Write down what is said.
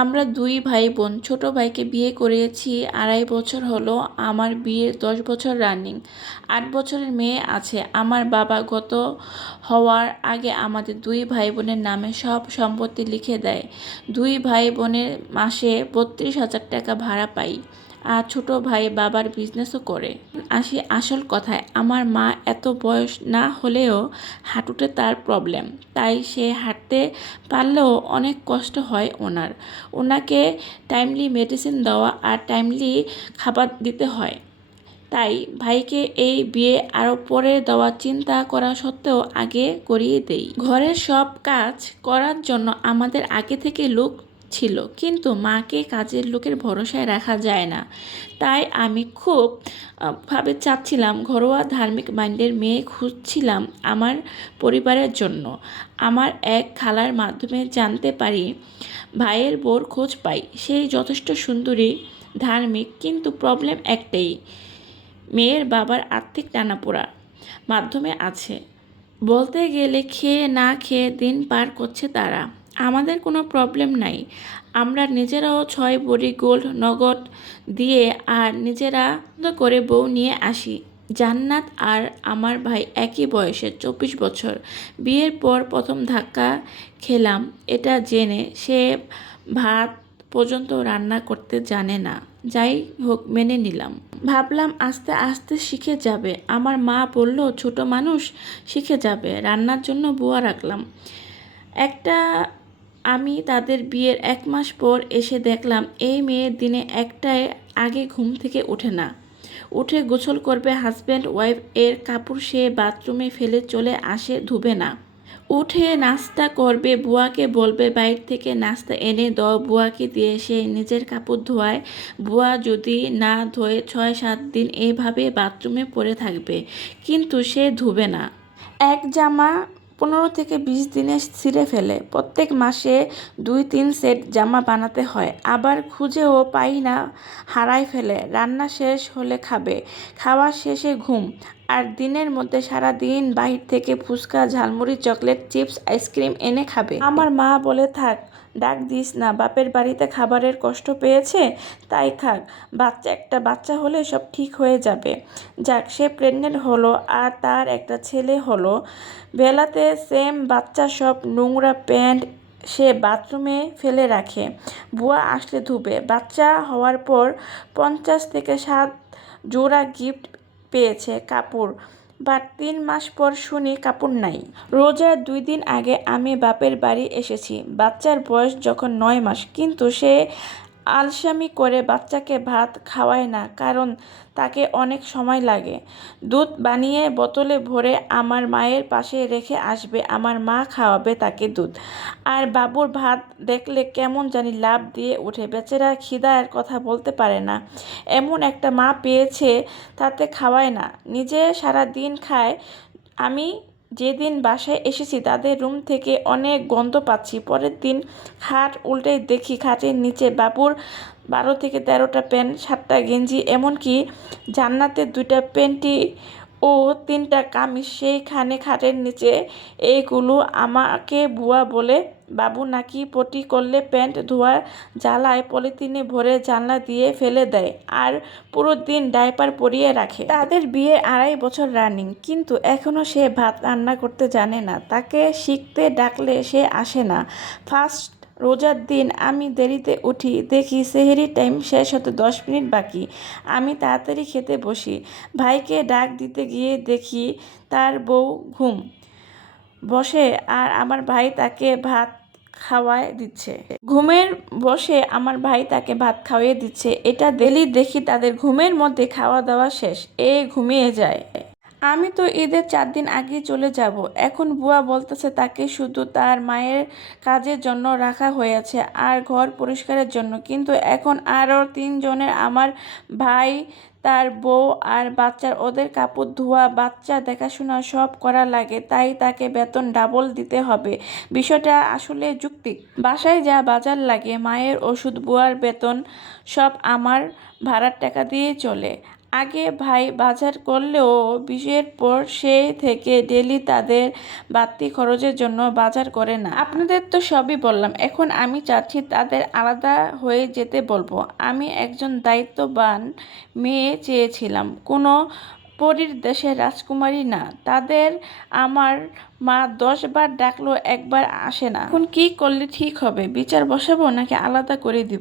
আমরা দুই ভাই বোন। ছোট ভাইকে বিয়ে করিয়েছি 2.5 বছর হলো। আমার বিয়ের 10 বছর রানিং। 8 বছরের মেয়ে আছে। আমার বাবা গত হওয়ার আগে আমাদের দুই ভাই বোনের নামে সব সম্পত্তি লিখে দেয়। দুই ভাই বোনের মাসে 32,000 টাকা ভাড়া পাই। আর ছোট ভাই বাবার বিজনেসও করে। আসি আসল কথায়, আমার মা এত বয়স না হলেও হাঁটুতে তার প্রবলেম, তাই সে হাঁটতে পারলেও অনেক কষ্ট হয় ওনাকে টাইমলি মেডিসিন দেওয়া আর টাইমলি খাবার দিতে হয়। তাই ভাইকে এই বিয়ে আরও পরে দেওয়ার চিন্তা করা সত্ত্বেও আগে করিয়ে দেই। ঘরের সব কাজ করার জন্য আমাদের আগে থেকে লোক ছিল, কিন্তু মাকে কাজের লোকের ভরসায় রাখা যায় না। তাই আমি খুব ভাবে চাচ্ছিলাম ঘরোয়া ধার্মিক মাইন্ডের মেয়ে খুঁজছিলাম আমার পরিবারের জন্য। আমার এক খালার মাধ্যমে জানতে পারি ভাইয়ের বোর খোঁজ পাই। সেই যথেষ্ট সুন্দরী, ধার্মিক, কিন্তু প্রবলেম একটাই, মেয়ের বাবার আর্থিক টানাপোড়া মাধ্যমে আছে। বলতে গেলে খেয়ে না খেয়ে দিন পার করছে তারা। আমাদের কোনো প্রবলেম নাই। আমরা নিজেরাও 6 ভরি গোল্ড নগদ দিয়ে আর নিজেরা করে বউ নিয়ে আসি। জান্নাত আর আমার ভাই একই বয়সের, 24 বছর। বিয়ের পর প্রথম ধাক্কা খেলাম এটা জেনে সে ভাত পর্যন্ত রান্না করতে জানে না। যাই হোক, মেনে নিলাম। ভাবলাম আস্তে আস্তে শিখে যাবে। আমার মা বলল ছোট মানুষ, শিখে যাবে। রান্নার জন্য বুয়া রাখলাম একটা। আমি তাদের বিয়ের 1 মাস পর এসে দেখলাম এই মেয়ের দিনে একটায় আগে ঘুম থেকে ওঠে না। উঠে গোসল করবে, হাজব্যান্ড ওয়াইফ এর কাপড় সে বাথরুমে ফেলে চলে আসে, ধুবে না। উঠে নাস্তা করবে, বুয়াকে বলবে বাইরে থেকে নাস্তা এনে দাও, বুয়াকে দিয়ে সে নিজের কাপড় ধোয়ায়। বুয়া যদি না ধোয় 6-7 দিন এইভাবে বাথরুমে পড়ে থাকবে, কিন্তু সে ধুবে না। এক জামা 15 থেকে 20 দিনে ছিঁড়ে ফেলে। প্রত্যেক মাসে 2-3 সেট জামা বানাতে হয়। আবার খুঁজেও পাই না, হারায় ফেলে। রান্না শেষ হলে খাবে, খাওয়া শেষে ঘুম। আর দিনের মধ্যে সারা দিন বাহির থেকে fuchka, jhalmuri, chocolate, chips, ice cream এনে খাবে। আমার মা বলে থাক, ডাক দিস না, বাপের বাড়িতে খাবারের কষ্ট পেয়েছে, তাই খাক। একটা বাচ্চা হলে সব ঠিক হয়ে যাবে। যাক, সে প্রেগনেন্ট হলো আর তার একটা ছেলে হলো। বেলাতে সেম বাচ্চা, সব নোংরা প্যান্ট সে বাথরুমে ফেলে রাখে, বুয়া আসলে ধুবে। বাচ্চা হওয়ার পর 50 থেকে 60 জোড়া গিফট পেয়েছে কাপড়, বাট 3 মাস পর শুনি কাপড় নাই। রোজার 2 দিন আগে আমি বাপের বাড়ি এসেছি, বাচ্চার বয়স যখন 9 মাস, কিন্তু সে আলসামি করে বাচ্চাকে ভাত খাওয়ায় না, কারণ তাকে অনেক সময় লাগে। দুধ বানিয়ে বোতলে ভরে আমার মায়ের পাশে রেখে আসবে, আমার মা খাওয়াবে তাকে দুধ। আর বাবুর ভাত দেখলে কেমন জানি লাফ দিয়ে ওঠে, বেচারা খিদার কথা বলতে পারে না। এমন একটা মা পেয়েছে, তাতে খাওয়ায় না, নিজে সারা দিন খায়। আমি যেদিন বাসায় এসেছি তাদের রুম থেকে অনেক গন্ধ পাচ্ছি। পরের দিন খাট উল্টে দেখি খাটের নিচে বাবুর 12 থেকে 13টা প্যান্ট, 7টা গেঞ্জি, এমনকি জান্নাতের 2টা প্যান্টি ও 3টা কামিজ সেইখানে খাটের নিচে। এইগুলো আমাকে বুয়া বলে বাবু নাকি পটি করলে প্যান্ট ধোয়ার জ্বালায় পলিথিনে ভরে জানলা দিয়ে ফেলে দেয় আর পুরো দিন ডাইপার পরিয়ে রাখে। তাদের বিয়ে 2.5 বছর রানিং, কিন্তু এখনও সে ভাত রান্না করতে জানে না। তাকে শিখতে ডাকলে সে আসে না। ফার্স্ট রোজার দিন আমি দেরিতে উঠি, দেখি সেহরি টাইম শেষ হতে 10 মিনিট বাকি। আমি তাড়াতাড়ি খেতে বসি। ভাইকে ডাক দিতে গিয়ে দেখি তার বউ ঘুম বসে আর আমার ভাই তাকে ভাত খাওয়ায় দিচ্ছে। ঘুমের বসে আমার ভাই তাকে ভাত খাওয়িয়ে দিচ্ছে। এটা দেখি তাদের ঘুমের মধ্যে খাওয়া দাওয়া শেষ, ঘুমিয়ে যায়। আমি তো ঈদের 4 দিন আগেই চলে যাব। এখন বুয়া বলতেছে তাকে শুধু তার মায়ের কাজের জন্য রাখা হয়েছে আর ঘর পরিষ্কারের জন্য, কিন্তু এখন আরও 3 জনের, আমার ভাই, তার বউ আর বাচ্চার, ওদের কাপড় ধোয়া, বাচ্চা দেখাশোনা সব করা লাগে, তাই তাকে বেতন ডাবল দিতে হবে। বিষয়টা আসলে যৌক্তিক। বাসায় যা বাজার লাগে, মায়ের ওষুধ, বুয়ার বেতন, সব আমার ভাড়ার টাকা দিয়ে চলে। আগে ভাই বাজার করলেও বিয়ের পর সে থেকে ডেলি তাদের বাড়তি খরচের জন্য বাজার করে না। আপনাদের তো সবই বললাম, এখন আমি চাচ্ছি তাদের আলাদা হয়ে যেতে বলবো। আমি একজন দায়িত্ববান মেয়ে চেয়েছিলাম, কোনো পরীর দেশের রাজকুমারী না। তাদের আমার মা 10 বার ডাকলো, একবার আসে না। এখন কি করলে ঠিক হবে? বিচার বসাবো নাকি আলাদা করে দিব?